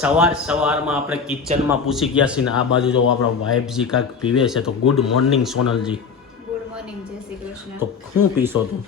સવાર સવારમાં આપણે કિચનમાં પૂછી ગયા છીએ ને આ બાજુ જો આપણા વાઇફજી કાંઈક પીવે છે તો ગુડ મોર્નિંગ સોનલજી. ગુડ મોર્નિંગ જય શ્રી કૃષ્ણ. તો શું પીશો તું?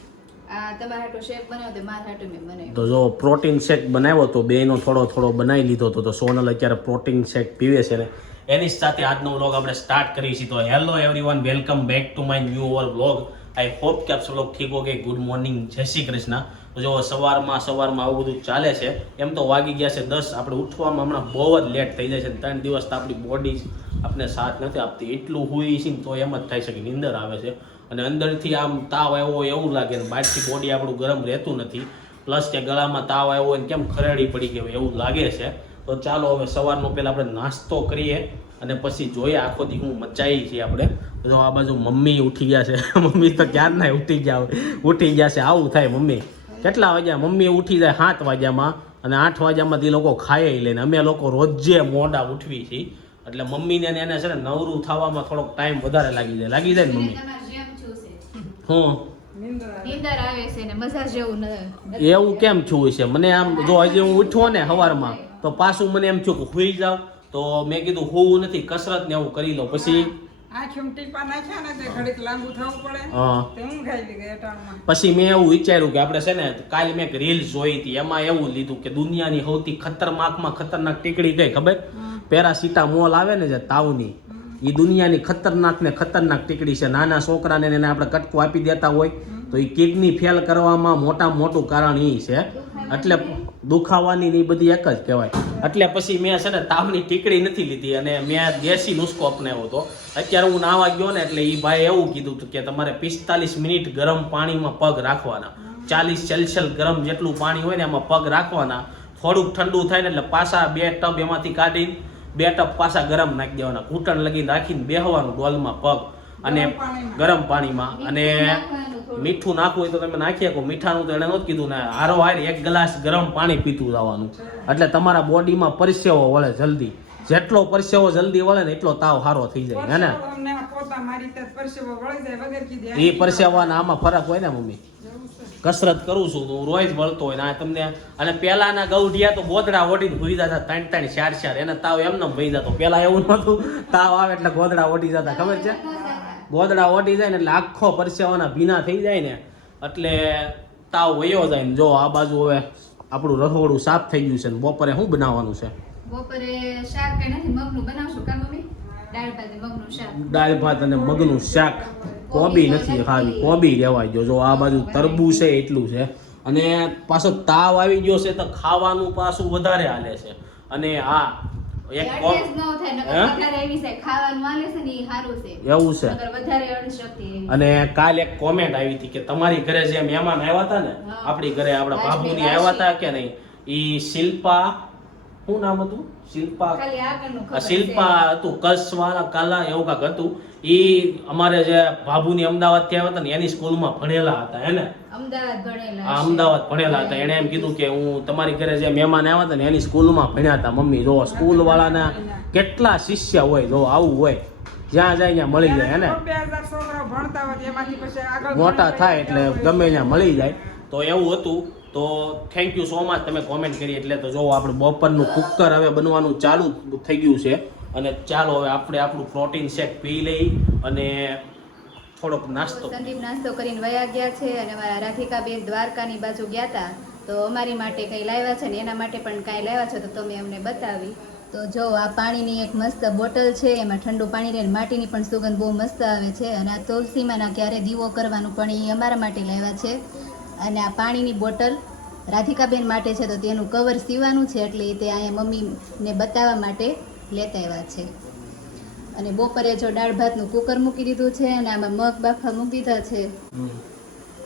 જો પ્રોટીન શેક બનાવ્યો તો બેનો થોડો થોડો બનાવી લીધો હતો તો સોનલ અત્યારે પ્રોટીન શેક પીવે છે ને. એની સાથે આજનો વ્લોગ આપણે સ્ટાર્ટ કરીએ છીએ. તો hello everyone welcome back to my new over vlog I hope કે આપ સબ ઠીક હો ગए ગુડ મોર્નિંગ જય શ્રી કૃષ્ણ. જો સવારમાં સવારમાં આવું બધું ચાલે છે, એમ તો વાગી ગયા છે દસ. આપણે ઉઠવામાં હમણાં બહુ જ લેટ થઈ જાય છે ત્રણ દિવસ તો આપણી બોડી આપણે સાથ નથી આપતી. એટલું હુઈ છે તો એમ જ થાય છે કે નીંદર આવે છે. અને અંદરથી આમ તાવ આવ્યો હોય એવું લાગે ને બહારથી બોડી આપણું ગરમ રહેતું નથી. પ્લસ કે ગળામાં તાવ આવ્યો હોય કેમ ખરેડી પડી ગઈ એવું લાગે છે. તો ચાલો હવે સવારનો પહેલાં આપણે નાસ્તો કરીએ અને પછી જોઈએ આખો દી હું મચાઈ છીએ આપણે. તો આ બાજુ મમ્મી ઉઠી ગયા છે. મમ્મી તો ક્યાં ના ઉઠી ગયા ઉઠી ગયા છે. આવું થાય મમ્મી. કેટલા વાગ્યા? મમ્મી ઉઠી જાય સાત વાગ્યામાં અને આઠ વાગ્યામાં તે લોકો ખાઈ લે ને અમે લોકો રોજે મોડા ઉઠવી છીએ. એટલે મમ્મીને એને છે ને નવરું થવામાં થોડોક ટાઈમ વધારે લાગી જાય. લાગી જાય ને મમ્મી? છું છે હું? છે એવું કેમ થયું છે મને આમ જો હજી હું ઉઠ્યો ને સવારમાં તો પાછું મને એમ થયું કે હુઈ જાવ તો મેં કીધું હોવું નથી કસરત ને એવું કરી લઉં. પછી પછી મેં એવું વિચાર્યું કે આપણે છે ને કાલ મેં એક રીલ જોઈ હતી. એમાં એવું લીધું કે દુનિયાની સૌથી ખતરનાકમાં ખતરનાક ટીકડી કઈ ખબર? પેરાસિટામોલ આવે ને જે તાવની એ દુનિયાની ખતરનાક ને ખતરનાક ટીકડી છે. નાના છોકરાને એને આપણે કટકો આપી દેતા હોય તો એ કિડની ફેલ કરવામાં મોટામાં મોટું કારણ એ છે. એટલે દુખાવાની ને એ બધી એક જ કહેવાય. એટલે પછી મેં છે ને તાવની ટીકડી નથી લીધી અને મેં દેશી નુસ્ખો અપનાવ્યો હતો. અત્યારે હું નાવા ગયો ને એટલે એ ભાઈ એવું કીધું હતું કે તમારે પિસ્તાલીસ મિનિટ ગરમ પાણીમાં પગ રાખવાના. ચાલીસ સેલ્સિયસ ગરમ જેટલું પાણી હોય ને એમાં પગ રાખવાના. થોડુંક ઠંડુ થાય ને એટલે પાછા બે ટબ એમાંથી કાઢીને, બે ટબ પાછા ગરમ નાખી દેવાના. ઘૂંટણ લગીને રાખીને બેહવાનું ડોલમાં પગ. અને ગરમ પાણીમાં. અને મીઠું નાખવું હોય તો તમે નાખી શકો. મીઠાનું તો એને નહોતું કીધું ને હારો હાર એક ગ્લાસ ગરમ પાણી પીતું જવાનું. એટલે તમારા બોડીમાં પરસેવો વળે જલ્દી. જેટલો પરસેવો જલ્દી વળે ને એટલો તાવ સારો થઈ જાય હે ને? એ પરસેવાના આમાં ફરક હોય ને મમ્મી? કસરત કરું છું તો હું રોજ વળતો હોય ને આ તમને અને પેલાના ગૌઢિયા તો ગોદડા ઓઢીને ભૂઈ જતા ત્રણ ત્રણ ચાર ચાર એને તાવ એમને ભઈ જતો. પેલા એવું નહોતું તાવ આવે એટલે ગોદડા ઓઢી જતા ખબર છે? ગોદડા ઓટી જાય ને એટલે આખો પરસેવાના ભીના થઈ જાય ને એટલે તાવ વયો જાય ને જો આ બાજુ હવે આપણું રસોડું સાફ થઈ ગયું છે ને બપોરે શું બનાવવાનું છે? બપોરે શાક કે નથી મગનું બનાવશું કા મમ્મી? દાળ ભાત મગનું શાક. દાળ ભાત અને મગનું શાક. કોબી નથી ખાવી કોબી લેવાય જો જો આ બાજુ તરબુ છે એટલું છે. અને પાછો તાવ આવી ગયો છે તો ખાવાનું પાછું વધારે હાલે છે. અને આ એક એવી છે. અને કાલ એક કોમેન્ટ આવી હતી કે તમારી ઘરે જે મહેમાન આવ્યા હતા ને આપણી ઘરે આપણા બાબુની આવ્યા હતા કે નહીં? ઈ શિલ્પા શું નામ હતું? શિલ્પા આ શિલ્પા હતું કસવાળા કાલા એવું કાંક હતું. એ અમારે જે ભાભુની અમદાવાદથી આવ્યા હતા ને એની સ્કૂલમાં ભણેલા હતા એને અમદાવાદ ભણેલા આ અમદાવાદ ભણેલા હતા. એણે એમ કીધું કે હું તમારી ઘરે જે મહેમાન આવ્યા હતા ને એની સ્કૂલમાં ભણ્યા હતા મમ્મી. જો સ્કૂલ વાળાના કેટલા શિષ્ય હોય જો આવું હોય. જ્યાં જાય ત્યાં મળી જાય હે ને? બે હજાર છોકરાઓ ભણતા હોય એમાંથી પછી આગળ મોટા થાય એટલે ગમે ત્યાં મળી જાય. તો એવું હતું. તો થેન્ક યુ સો મચ તમે કોમેન્ટ કરી એટલે તો જો આપણે બપોરનું કુકર હવે બનવાનું ચાલુ થઈ ગયું છે. અને ચાલો હવે આપણે આપણું પ્રોટીન શેક પી લઈ અને થોડોક નાસ્તો સંદીપ નાસ્તો કરીને વયા ગયા છે અને અમારા રાધિકાબેન દ્વારકાની બાજુ ગયા હતા તો અમારી માટે કંઈ લાવ્યા છે ને એના માટે પણ કાંઈ લાવ્યા છે તો તમે અમને બતાવી. તો જો, આ પાણીની એક મસ્ત બોટલ છે, એમાં ઠંડુ પાણી રહે માટીની પણ સુગંધ બહુ મસ્ત આવે છે. અને આ તુલસીમાંના ક્યારે દીવો કરવાનું પણ એ અમારા માટે લાવ્યા છે. અને આ પાણીની બોટલ રાધિકાબેન માટે છે, તો તેનું કવર સીવાનું છે, એટલે તે અહીંયા મમ્મીને બતાવવા માટે લેતા આવ્યા છે. અને બપોરે જો દાળ ભાતનું કુકર મૂકી દીધું છે અને આમાં મગ બાફા મૂકી દીધા છે.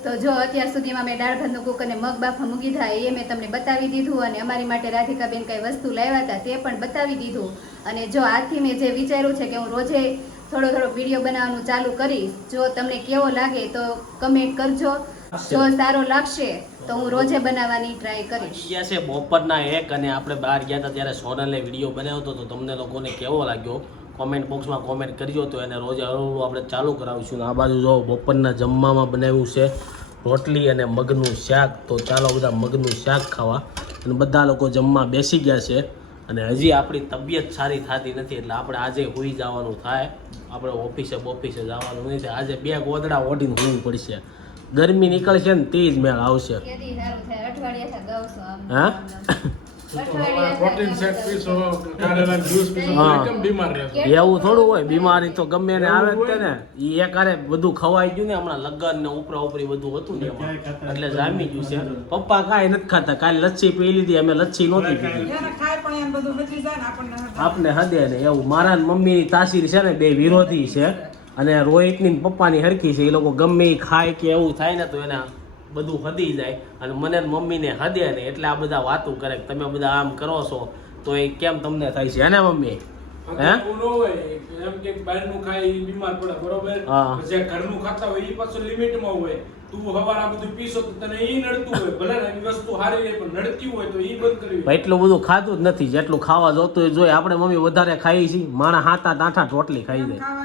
તો જો અત્યાર સુધીમાં મેં દાળ ભાતનું કુકર ને મગ બાફા મૂકી દીધા, એ મેં તમને બતાવી દીધું અને અમારી માટે રાધિકાબેન કઈ વસ્તુ લાવ્યા હતા તે પણ બતાવી દીધું. અને જો આજથી મેં જે વિચાર્યું છે કે હું રોજે થોડો થોડો વીડિયો બનાવવાનું ચાલુ કરીશ, જો તમને કેવો લાગે તો કમેન્ટ કરજો. જો સારો લાગશે તો હું રોજે બનાવવાની ટ્રાય કરીશ. ગયા છે બપોરના એક અને આપણે બહાર ગયા હતા ત્યારે સોનલે વીડિયો બનાવ્યો તો તમને લોકોને કેવો લાગ્યો? કોમેન્ટ બોક્સમાં કોમેન્ટ કરજો તો એને રોજ હળવું આપણે ચાલુ કરાવીશું. આ બાજુ જો બપોરના જમવામાં બનાવ્યું છે રોટલી અને મગનું શાક. તો ચાલો બધા મગનું શાક ખાવા. અને બધા લોકો જમવા બેસી ગયા છે. અને હજી આપણી તબિયત સારી થતી નથી એટલે આપણે આજે હોઈ જવાનું થાય. આપણે ઓફિસે બોફિસે જવાનું નહીં આજે બે ગોદડા ઓઢીને હોવું પડશે. ગરમી નીકળશે ને તે જ મેળ આવશે. કેદી સારું થાય. અઠવાડિયા ગાવ છો આમ હા? એવું થોડું હોય બીમારી તો ગમે ને આવે જ ને એ એકારે બધું ખવાઈ ગયું ને હમણાં લગ્ન ને ઉપરા ઉપરી બધું હતું ને એટલે જામી ગયું છે. પપ્પા કાંઈ નથી ખાતા કાલે લચ્છી પી લીધી અમે લચ્છી નહોતી પીધી. એને ખાય પણ એમ બધું બચી જાય ને આપણને હરતા. આપને હદે ને એવું. મારા મમ્મી તાસીર છે ને બે વિરોધી છે. અને રોહિતની ને પપ્પાની હરખી છે એ લોકો ગમે ખાય કે એવું થાય ને તો એને બધું હદી જાય. અને મને ને મમ્મીને હદે ને એટલે આ બધા વાતો કરે કે તમે બધા આમ કરો છો તો એ કેમ તમને થાય છે? હે ને મમ્મી? હે એવું ન હોય. એમ કે બહારનું ખાય ઈ બીમાર પડે બરોબર? હા. જે ઘરનું ખાતા હોય એ પાછું લિમિટમાં હોય. તું હવાર આ બધું પીશો તો તને ઈ નડતું હોય. ભલે ને એ વસ્તુ સારી રહે પણ નડતી હોય તો ઈ બંધ કરવી ભાઈ એટલું બધું ખાતું જ નથી. જેટલું ખાવા જોતું હોય જોઈએ આપણે મમ્મી વધારે ખાઈ છીએ માણા હાથ આઠ આઠ રોટલી ખાઈ જાય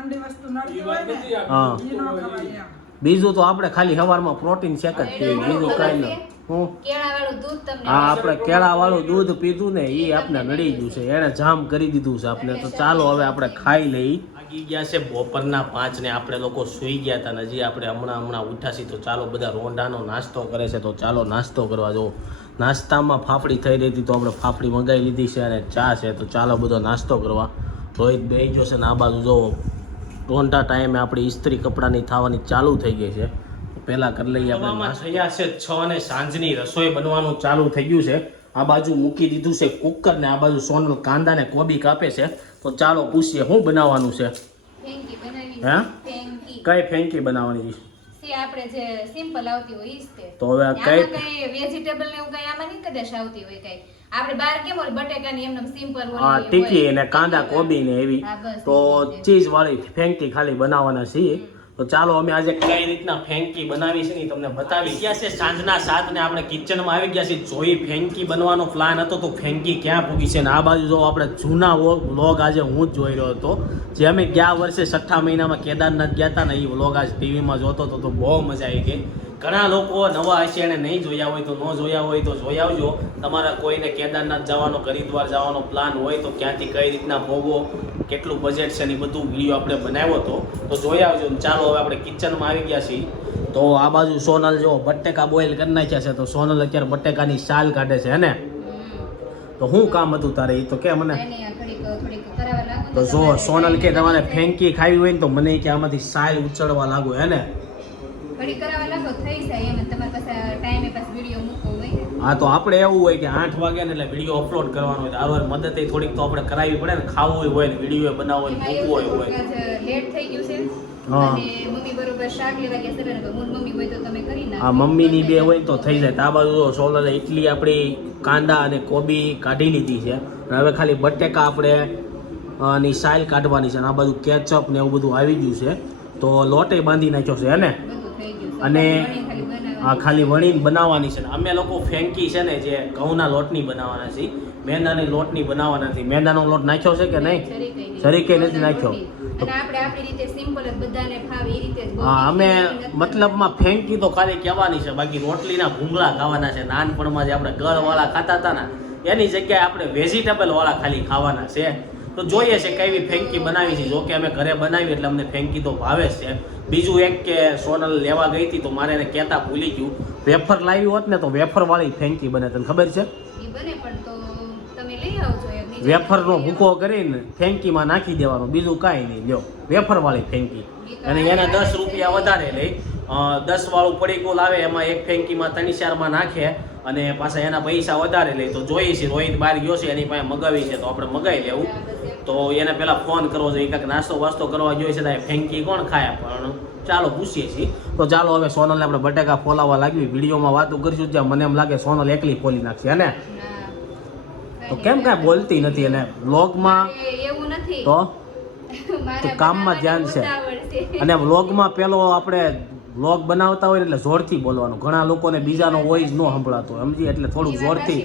ઠંડી વસ્તુ નડતી હોય ને હા. ઈ ન ખવાય એમ. બીજું તો આપણે ખાલી સવારમાં પ્રોટીન શેક જ પીએ બીજું કાંઈ નહીં હું? કેળા વાળું દૂધ તમને હા આપણે કેળા વાળું દૂધ પીધું ને એ આપણે નડી ગયું છે. એને જામ કરી દીધું છે આપણે તો ચાલો હવે આપણે ખાઈ લઈ. આગી ગયા છે બપોરના પાંચ ને આપણે લોકો સૂઈ ગયા હતા ને હજી આપણે હમણાં હમણાં ઉઠાશી તો ચાલો બધા રોંઢાનો નાસ્તો કરે છે. તો ચાલો નાસ્તો કરવા જો નાસ્તામાં ફાફડી થઈ રહી હતી તો આપણે ફાફડી મંગાવી લીધી છે અને ચા છે. તો ચાલો બધો નાસ્તો કરવા. રોહિત બે જશે છે ને આ બાજુ જો રોંઢા ટાઈમે આપણી ઇસ્ત્રી કપડાની થવાની ચાલુ થઈ ગઈ છે. પહેલાં કરી લઈએ આપણે થયા છે છ અને સાંજની રસોઈ બનવાનું ચાલુ થઈ ગયું છે. આ બાજુ મૂકી દીધું છે કુકર ને આ બાજુ સોનલ કાંદા ને કોબી કાપે છે. તો ચાલો પૂછીએ શું બનાવવાનું છે? હા? કઈ ફેંકી બનાવવાની છે? આપણે જે સિમ્પલ આવતી હોય તે. હવે કઈ કઈ વેજીટેબલ ને એવું કઈ આમાં નહીં કદાચ આવતી હોય કઈ? આપણે બાર કેમ હોય બટેકાની એમને સિમ્પલ હા ટીકી અને કાંદા કોબી ને એવી તો. ચીઝ વાળી ફેંકી ખાલી બનાવવાના છીએ. તો ચાલો અમે આજે કઈ રીતના ફેંકી બનાવી છે ને તમને બતાવી ગયા છે. સાંજના સાત ને આપણે કિચનમાં આવી ગયા છીએ. જોઈ ફેંકી બનવાનો પ્લાન હતો તો ફેંકી ક્યાં પૂગી છે ને આ બાજુ જો આપણે જૂના વ્લોગ આજે હું જ જોઈ રહ્યો હતો. જે અમે ગયા વર્ષે છઠ્ઠા મહિનામાં કેદારનાથ ગયા હતા ને એ વ્લોગ આજ ટીવીમાં જોતો હતો તો બહુ મજા આવી ગઈ. ઘણા લોકો નવા હશે અને નહીં જોયા હોય તો ન જોયા હોય તો જોઈ આવજો. તમારા કોઈને કેદારનાથ જવાનો હરિદ્વાર જવાનો પ્લાન હોય તો ક્યાંથી કઈ રીતના ભોગવો કેટલું બજેટ છે ને બધું વીડિયો આપણે બનાવ્યો હતો. તો જોઈ આવજો ને ચાલો હવે આપણે કિચનમાં આવી ગયા છીએ. તો આ બાજુ સોનલ જો બટેકા બોઇલ કરી નાખ્યા છે તો સોનલ અત્યારે બટેકાની શાલ કાઢે છે હે ને? તો શું કામ હતું તારે? એ તો કે મને. તો જો સોનલ કે તમારે ફેંકી ખાવી હોય ને તો મને કે આમાંથી સાલ ઉછળવા લાગુ હે ને? હા તો આપણે એવું હોય કે આઠ વાગ્યા ને એટલે વીડિયો અપલોડ કરવાનો હોય. તો આ મદદ થોડીક તો આપણે કરાવી પડે ને. ખાવું હોય ને વીડિયો બનાવવો હોય મૂકવો હોય છે કે આજ લેટ થઈ ગયું છે. હા. મમ્મી ને બે હોય તો થઈ જાય. તો આ બાજુ સોલર ઇડલી આપણી કાંદા અને કોબી કાઢી લીધી છે. હવે ખાલી બટેકા આપણે ની સાઈલ કાઢવાની છે. અને આ બાજુ કેચઅપ ને એવું બધું આવી ગયું છે. તો લોટે બાંધી નાખ્યો છે હે ને? અને ખાલી વણી આ ખાલી વણીને બનાવવાની છે. ને અમે લોકો ફેંકી છે ને જે ઘઉંના લોટની બનાવવાના છે મેંદાની લોટની બનાવવાના છે મેંદાનો લોટ નાખ્યો છે કે નહીં? કઈ નથી નાખ્યો. હા અમે મતલબમાં ફેંકી તો ખાલી કહેવાની છે. બાકી રોટલીના ભૂંગળા ખાવાના છે. નાનપણમાં જે આપણે ગળવાળા ખાતા હતા ને એની જગ્યાએ આપણે વેજીટેબલ વાળા ખાલી ખાવાના છે. તો જોઈએ છે કેવી ફેંકી બનાવી છે. જો કે અમે ઘરે બનાવી એટલે અમને ફેંકી તો ભાવે છે. બીજું એક કે સોનલ લેવા ગઈ હતી તો મારે એને કહેતા ભૂલી ગયું. વેફર લાવી હોત ને તો વેફર વાળી ફેંકી બને તને ખબર છે. વેફરનો ભૂકો કરીને ફેંકીમાં નાખી દેવાનો બીજું કાંઈ નહીં લ્યો વેફર વાળી ફેંકી અને એના દસ રૂપિયા વધારે લઈ. દસ વાળું પડીકું લાવે એમાં એક ફેંકીમાં ત્રણ ચારમાં નાખે અને પાછા એના પૈસા વધારે લે. તો જોઈએ છે રોહિત બહાર ગયો છે એની પાસે મગાવી છે તો આપણે મગાવી લેવું. તો એને પહેલાં ફોન કરવો જોઈએ કાંઈક નાસ્તો વાસ્તો કરવા જોઈએ છે તો ફેંકી કોણ ખાય? પણ ચાલો પૂછીએ છીએ. તો ચાલો હવે સોનલને આપણે બટેકા ફોલાવવા લાગ્યું. વિડીયોમાં વાતો કરીશું જ્યાં મને એમ લાગે સોનલ એકલી ફોલી નાખશે અને તો કેમ કાંઈ બોલતી નથી અને વ્લોગમાં તો? કામમાં ધ્યાન છે. અને વ્લોગમાં પેલો આપણે વ્લોગ બનાવતા હોય એટલે જોરથી બોલવાનું. ઘણા લોકોને બીજાનો વોઇસ ન સંભળાતો હોય, સમજી? એટલે થોડુંક જોરથી.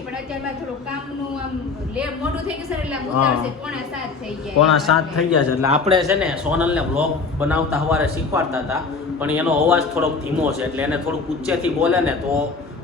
પણ સાત થઈ ગયા છે એટલે. આપણે છે ને સોનલને વ્લોગ બનાવતા સવારે શીખવાડતા હતા પણ એનો અવાજ થોડોક ધીમો છે એટલે એને થોડુંક ઊંચેથી બોલે ને તો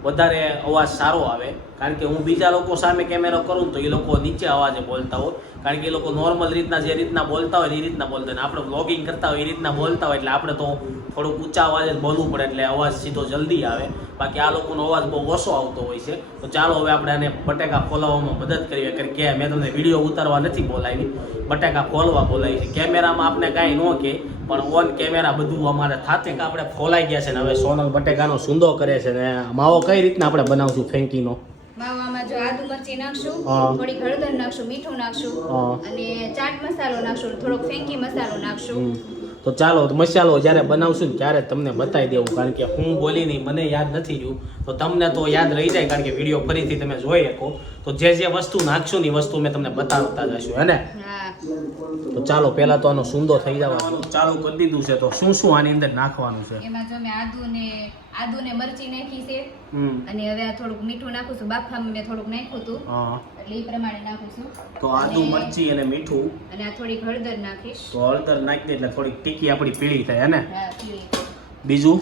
વધારે અવાજ સારો આવે. કારણ કે હું બીજા લોકો સામે કેમેરો કરું ને તો એ લોકો નીચે અવાજે બોલતા હોય. કારણ કે એ લોકો નોર્મલ રીતના જે રીતના બોલતા હોય એ રીતના બોલતા હોય આપણે વ્લોગિંગ કરતા હોય એ રીતના બોલતા હોય એટલે આપણે તો થોડુંક ઊંચા અવાજે બોલવું પડે એટલે અવાજ સીધો જલ્દી આવે. બાકી આ લોકોનો અવાજ બહુ ઓછો આવતો હોય છે. તો ચાલો હવે આપણે આને બટેકા ફોલાવવામાં મદદ કરીએ કારણ કે મેં તમને વીડિયો ઉતારવા નથી બોલાવી. બટેકા ખોલવા બોલાવી છે. કેમેરામાં આપણે કાંઈ ન કહે, પણ ઓન કેમેરા બધું અમારે થાતે આપણે ફોલાઈ ગયા છે ને હવે સોનલ બટેકાનો સુંદો કરે છે ને, માવો કઈ રીતના આપણે બનાવશું ફેંકીનો? જો આદુ મરચી નાખશું. થોડીક હળદર નાખશું મીઠું નાખશું અને ચાટ મસાલો નાખશું થોડોક ફેંકી મસાલો નાખશું. તો ચાલો મસાલો જ્યારે બનાવશું ને ત્યારે તમને બતાવી દેવું કારણ કે હું બોલી નહીં મને યાદ નથી રહ્યું. તો તમને તો યાદ રહી જાય કારણ કે વીડિયો ફરીથી તમે જોઈ શકો. તો જે જે વસ્તુ નાખશું ને એ વસ્તુ મેં તમને બતાવતા જશું હે ને? તો ચાલો પહેલા તો આનો સુંદો થઈ જવાનું ચાલુ કરી દીધું છે. તો શું શું આની અંદર નાખવાનું છે? એમાં જો મેં આદુ ને આદુ ને મરચી નાખી છે. અને હવે આ થોડુંક મીઠું નાખું છું. બાફામાં મેં થોડુંક નાખ્યું હતું. એટલે એ પ્રમાણે નાખું છું. તો આદુ મરચી અને મીઠું. અને આ થોડીક હળદર નાખીશ. તો હળદર નાખી દે એટલે થોડીક ટીકી આપણી પીળી થાય હે ને? હા બીજું?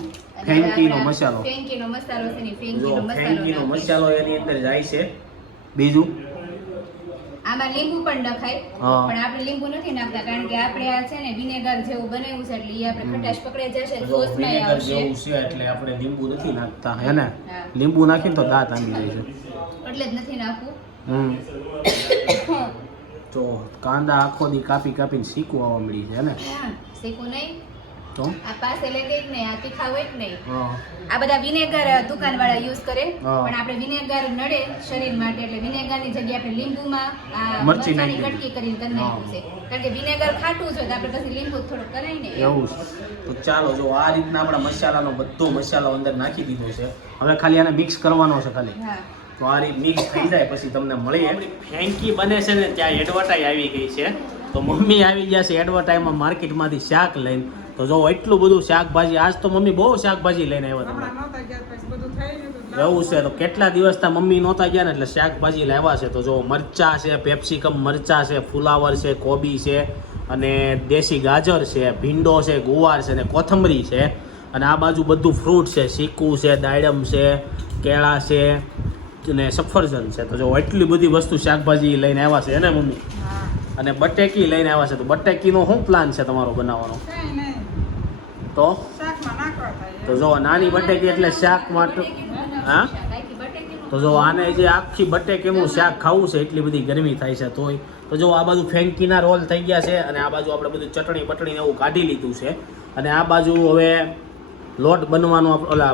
ફેંકીનો મસાલો. ફેંકીનો મસાલો છે ને ફેંકીનો મસાલો ફેંકીનો. મસાલો એની અંદર જાય છે. બીજું? આમાં લીંબુ પણ નખાય. પણ આપણે લીંબુ નથી નાખતા કારણ કે આપણે આ છે ને વિનેગર જેવું બનાવ્યું છે એટલે એ આપણે ખટાશ પકડાઈ જશે સોસમાં આવશે. જેવું છે એટલે આપણે લીંબુ નથી નાખતા હે ને? લીંબુ નાખીને તો દાંત આંબી જાય છે. એટલે જ નથી નાખવું. હમ. તો કાંદા આખો દી કાપી કાપીને શીખવા મળી છે હે ને? શીખવું નહીં. તો? આ પાસે ગઈ જ નહીં આ તીખા હોય જ નહીં. આ બધા વિનેગર દુકાનવાળા યુઝ કરે. પણ આપણે વિનેગર નડે શરીર માટે એટલે વિનેગરની જગ્યાએ આપણે લીંબુમાં આ મરચી મરચાની નાખી. કટકી કરીને કરી નાખ્યું છે. કારણ કે વિનેગર ખાટું છે તો આપણે પછી લીંબુ થોડુંક કરાય ને. એવું તો ચાલો જો આ રીતના આપણા મસાલાનો બધો મસાલો અંદર નાખી દીધો છે. હવે ખાલી આને મિક્સ કરવાનો છે ખાલી. તો આ રીત મિક્સ થઈ જાય પછી તમને મળીએ. ફેંકી બને છે ને ત્યાં એડવર્ટાઈઝ આવી ગઈ છે. તો મમ્મી આવી ગયા છે એડવર્ટાઈમાં માર્કેટમાંથી શાક લઈને. તો જો એટલું બધું શાકભાજી આજ તો મમ્મી બહુ શાકભાજી લઈને આવ્યા તમે. એવું છે તો કેટલા દિવસ ત્યાં મમ્મી નહોતા ગયા ને એટલે શાકભાજી લાવ્યા છે. તો જો મરચા છે પેપ્સિકમ મરચા છે ફુલાવર છે કોબી છે અને દેશી ગાજર છે ભીંડો છે ગુવાર છે ને કોથમરી છે. અને આ બાજુ બધું ફ્રૂટ છે ચીકુ છે દાડમ છે કેળા છે ને સફરજન છે. તો જો એટલી બધી વસ્તુ શાકભાજી લઈને આવ્યા છે ને મમ્મી? અને બટેકી લઈને આવ્યા છે. તો બટેકીનો શું પ્લાન છે તમારો બનાવવાનો? તો? તો જો નાની બટેકી એટલે શાક માટે હા? તો જો આને જે આખી બટેકીનું શાક ખાવું છે એટલી બધી ગરમી થાય છે તોય. તો જો આ બાજુ ફેંકીના રોલ થઈ ગયા છે અને આ બાજુ આપણે બધું ચટણી બટણીને એવું કાઢી લીધું છે. અને આ બાજુ હવે લોટ બનવાનું ઓલા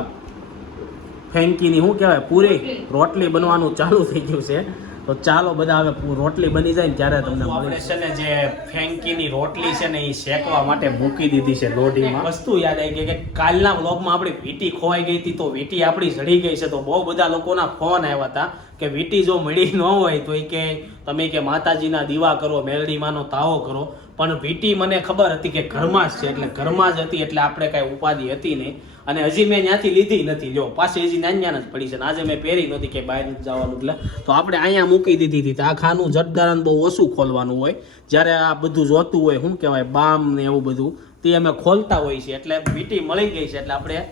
ફેંકીની શું કહેવાય પૂરી રોટલી બનવાનું ચાલુ થઈ ગયું છે. તો ચાલો બધા હવે રોટલી બની જાય ને ત્યારે તમને આપણે છે ને જે ફેંકીની રોટલી છે ને એ શેકવા માટે મૂકી દીધી છે લોઢીમાં. વસ્તુ યાદ આવી ગઈ કે કાલના વ્લોગમાં આપણી વીટી ખોવાઈ ગઈ હતી તો વીટી આપણી સડી ગઈ છે. તો બહુ બધા લોકોના ફોન આવ્યા હતા કે વીટી જો મળી ન હોય તો એ કે તમે કે માતાજીના દીવા કરો મેલડીમાંનો તાવો કરો. પણ વીટી મને ખબર હતી કે ઘરમાં જ છે એટલે ઘરમાં જ હતી એટલે આપણે કાંઈ ઉપાધિ હતી નહીં. અને હજી મેં ત્યાંથી લીધી નથી. જો, પાછી હજી નાન્યાન જ પડી છે આજે મેં પહેરી નથી કે બહાર જવાનું એટલે. તો આપણે અહીંયા મૂકી દીધી હતી. આ ખાનું જટદારાને બહુ ઓછું ખોલવાનું હોય. જ્યારે આ બધું જોતું હોય, શું કહેવાય, બામ ને એવું બધું, તે અમે ખોલતા હોઈએ છીએ. એટલે વીટી મળી ગઈ છે એટલે આપણે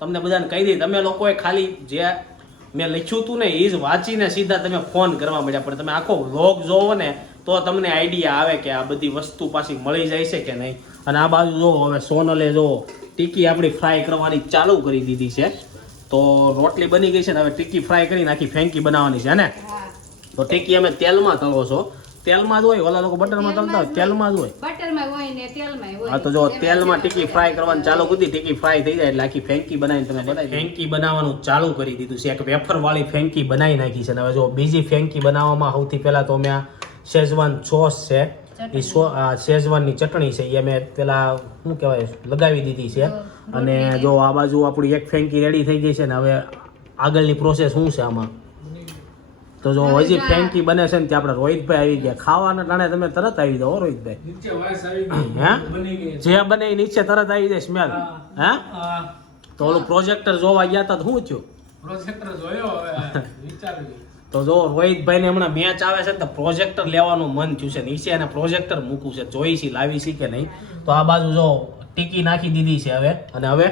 તમને બધાને કહી દઈએ. તમે લોકોએ ખાલી જે મેં લખ્યું હતું ને એ જ વાંચીને સીધા તમે ફોન કરવા મળ્યા પણ તમે આખો વ્લોગ જોવો ને, તો તમને આઈડિયા આવે કે આ બધી વસ્તુ પાછી મળી જાય છે કે નહીં. અને આ બાજુ જો હવે સોનલે જો ટીકી આપણી ફ્રાય કરવાની ચાલુ કરી દીધી છે. તો રોટલી બની ગઈ છે ને હવે ટીકી ફ્રાય કરી નાખી ફેંકી બનાવવાની છે ને? તો ટીકી અમે તેલમાં તળો છો. તેલમાં જ હોય ઓલા લોકો બટરમાં તળતા હોય તેલમાં જ હોય. બટરમાં હોય ને તેલમાં હોય. હા તો જો તેલમાં ટીકી ફ્રાય કરવાનું ચાલુ કરી ટીકી ફ્રાય થઈ જાય એટલે આખી ફેંકી બનાવીને તમે બનાવી ફેંકી બનાવવાનું ચાલુ કરી દીધું છે. એક વેફર વાળી ફેંકી બનાવી નાખી છે. અને હવે જો બીજી ફેંકી બનાવવામાં સૌથી પહેલા તો મેં આ શેઝવાન સોસ છે એ સો આ શેઝવાનની ચટણી છે એ મેં પેલા શું કહેવાય લગાવી દીધી છે. અને જો આ બાજુ આપણી એક ફેંકી રેડી થઈ ગઈ છે ને હવે આગળની પ્રોસેસ શું છે આમાં? તો જો હજી ફેંકી બને છે ને ત્યાં આપણે રોહિતભાઈ આવી ગયા. ખાવાના ટાણે તમે તરત આવી જાઓ રોહિતભાઈ. નીચે વાસ આવી ગઈ. હે? જે બને એ નીચે તરત આવી જાય સ્મેલ હે તો ઓલું પ્રોજેક્ટર જોવા ગયા તા તો શું થયું? પ્રોજેક્ટર જોયો હવે તો જો રોહિતભાઈને હમણાં મેચ આવે છે ને તો પ્રોજેક્ટર લેવાનું મન થયું છે. નીચે એને પ્રોજેક્ટર મૂકવું છે. જોઈ છે લાવી છે કે નહીં? તો આ બાજુ જો ટીકી નાખી દીધી છે હવે. અને હવે?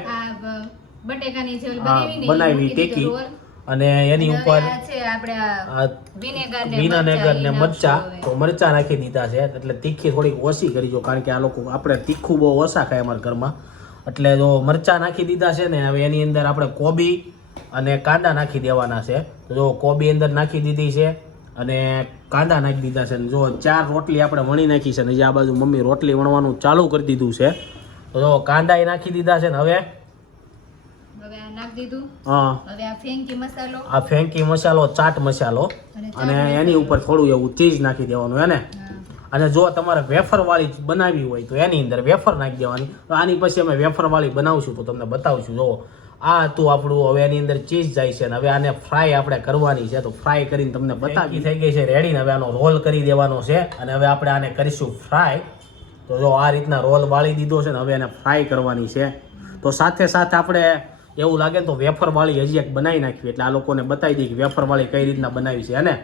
જે બનાવી ટેકી. અને એની ઉપર વિનેગર ને મરચાં તો મરચા નાખી દીધા છે. એટલે તીખી થોડીક ઓછી કરીજો કારણ કે આ લોકો આપણે તીખું બહુ ઓછા ખાય અમારા ઘરમાં. એટલે જો મરચા નાખી દીધા છે ને હવે એની અંદર આપણે કોબી અને કાંદા નાખી દેવાના છે. જો કોબી અંદર નાખી દીધી છે અને કાંદા નાખી દીધા છે. જો ચાર રોટલી આપણે વણી નાખી છે ને જે આ બાજુ મમ્મી રોટલી વણવાનું ચાલુ કરી દીધું છે. તો જો કાંદા નાખી દીધા છે ને હવે? આ ફેંકી મસાલો. ચાટ મસાલો. અને. એની ઉપર થોડું એવું ચીઝ નાખી દેવાનું એને અને જો તમારે વેફરવાળી બનાવી હોય તો એની અંદર વેફર નાખી દેવાની. તો આની પછી અમે વેફરવાળી બનાવશું તો તમને બતાવશું. જો આ હતું આપણું હવે એની અંદર ચીઝ જાય છે ને હવે આને ફ્રાય આપણે કરવાની છે તો ફ્રાય કરીને તમને બતાવી થઈ ગઈ છે રેડી ને હવે આનો રોલ કરી દેવાનો છે અને હવે આપણે આને કરીશું ફ્રાય તો જો આ રીતના રોલ વાળી દીધો છે ને હવે એને ફ્રાય કરવાની છે. તો સાથે સાથે આપણે એવું લાગે તો વેફર વાળી હજી એક બનાવી નાખવી એટલે આ લોકોને બતાવી દઈએ કે વેફર વાળી કઈ રીતના બનાવી છે અને ને?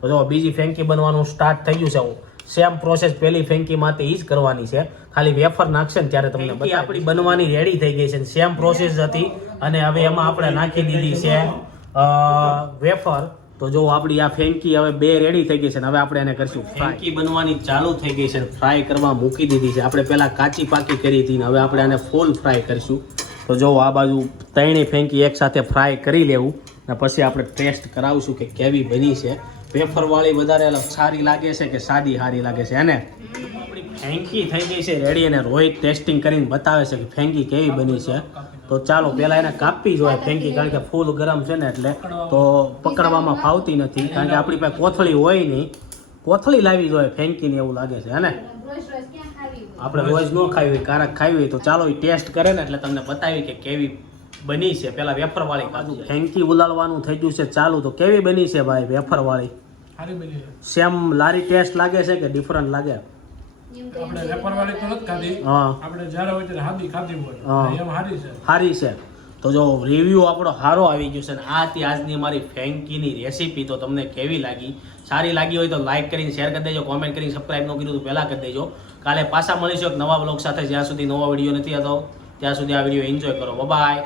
તો જો બીજી ફેંકી બનવાનું સ્ટાર્ટ થઈ ગયું છે. સેમ પ્રોસેસ પહેલી ફેંકીમાંથી એ જ કરવાની છે. ખાલી વેફર નાખશે ને ત્યારે તમને બધી આપણી બનવાની રેડી થઈ ગઈ છે સેમ પ્રોસેસ હતી અને હવે એમાં આપણે નાખી દીધી છે વેફર. તો જો આપણી આ ફેંકી હવે બે રેડી થઈ ગઈ છે ને હવે આપણે એને કરશું ફેંકી બનવાની ચાલુ થઈ ગઈ છે ફ્રાય કરવા મૂકી દીધી છે. આપણે પહેલાં કાચી પાકી કરી હતી ને હવે આપણે આને ફૂલ ફ્રાય કરીશું. તો જો આ બાજુ ત્રણેય ફેંકી એકસાથે ફ્રાય કરી લેવું. ને પછી આપણે ટેસ્ટ કરાવશું કે કેવી બની છે. વેફર વાળી વધારે સારી લાગે છે કે સાદી સારી લાગે છે? એને? આપણી ફેંકી થઈ ગઈ છે રેડી અને રોહિત ટેસ્ટિંગ કરીને બતાવે છે કે ફેંકી કેવી બની છે. તો ચાલો પહેલાં એને કાપવી જોઈએ ફેંકી, કારણ કે ફૂલ ગરમ છે ને એટલે તો પકડવામાં ફાવતી નથી, કારણ કે આપણી પાસે કોથળી હોય નહીં. કોથળી લાવી જોઈએ ફેંકીને એવું લાગે છે હે ને રોજ રોજ ક્યાં ખાવી હોય? આપણે રોજ ન ખાવી હોય, કારક ખાવી હોય તો ચાલો એ ટેસ્ટ કરે ને એટલે તમને બતાવી કે કેવી બની છે પેલા વેફર વાળી કાજુ ફેંકી ઉલાળવાનું થઈ ગયું છે ચાલુ તો કેવી બની છે ભાઈ વેફર વાળી સારી બની છે. સેમ લારી ટેસ્ટ લાગે છે કે ડિફરન્ટ લાગે? એમ તો એમ આપણે છે. વાળી તો નથી ખાધી. આપણે જ્યારે હોય ત્યારે હાદી ખાધી હોય. એમ હારી છે. સારી છે. તો જો રિવ્યૂ આપણો સારો આવી ગયો છે ને આ હતી આજની અમારી ફેંકીની રેસીપી તો તમને કેવી લાગી? સારી લાગી હોય તો લાઈક કરીને શેર કરી દેજો કોમેન્ટ કરીને સબસ્ક્રાઈબ ન કર્યું તો પહેલાં કરી દેજો. કાલે પાછા મળીશું એક નવા બ્લોગ સાથે. જ્યાં સુધી નવો વીડિયો નથી આવતો ત્યાં સુધી આ વીડિયો એન્જોય કરો. બાય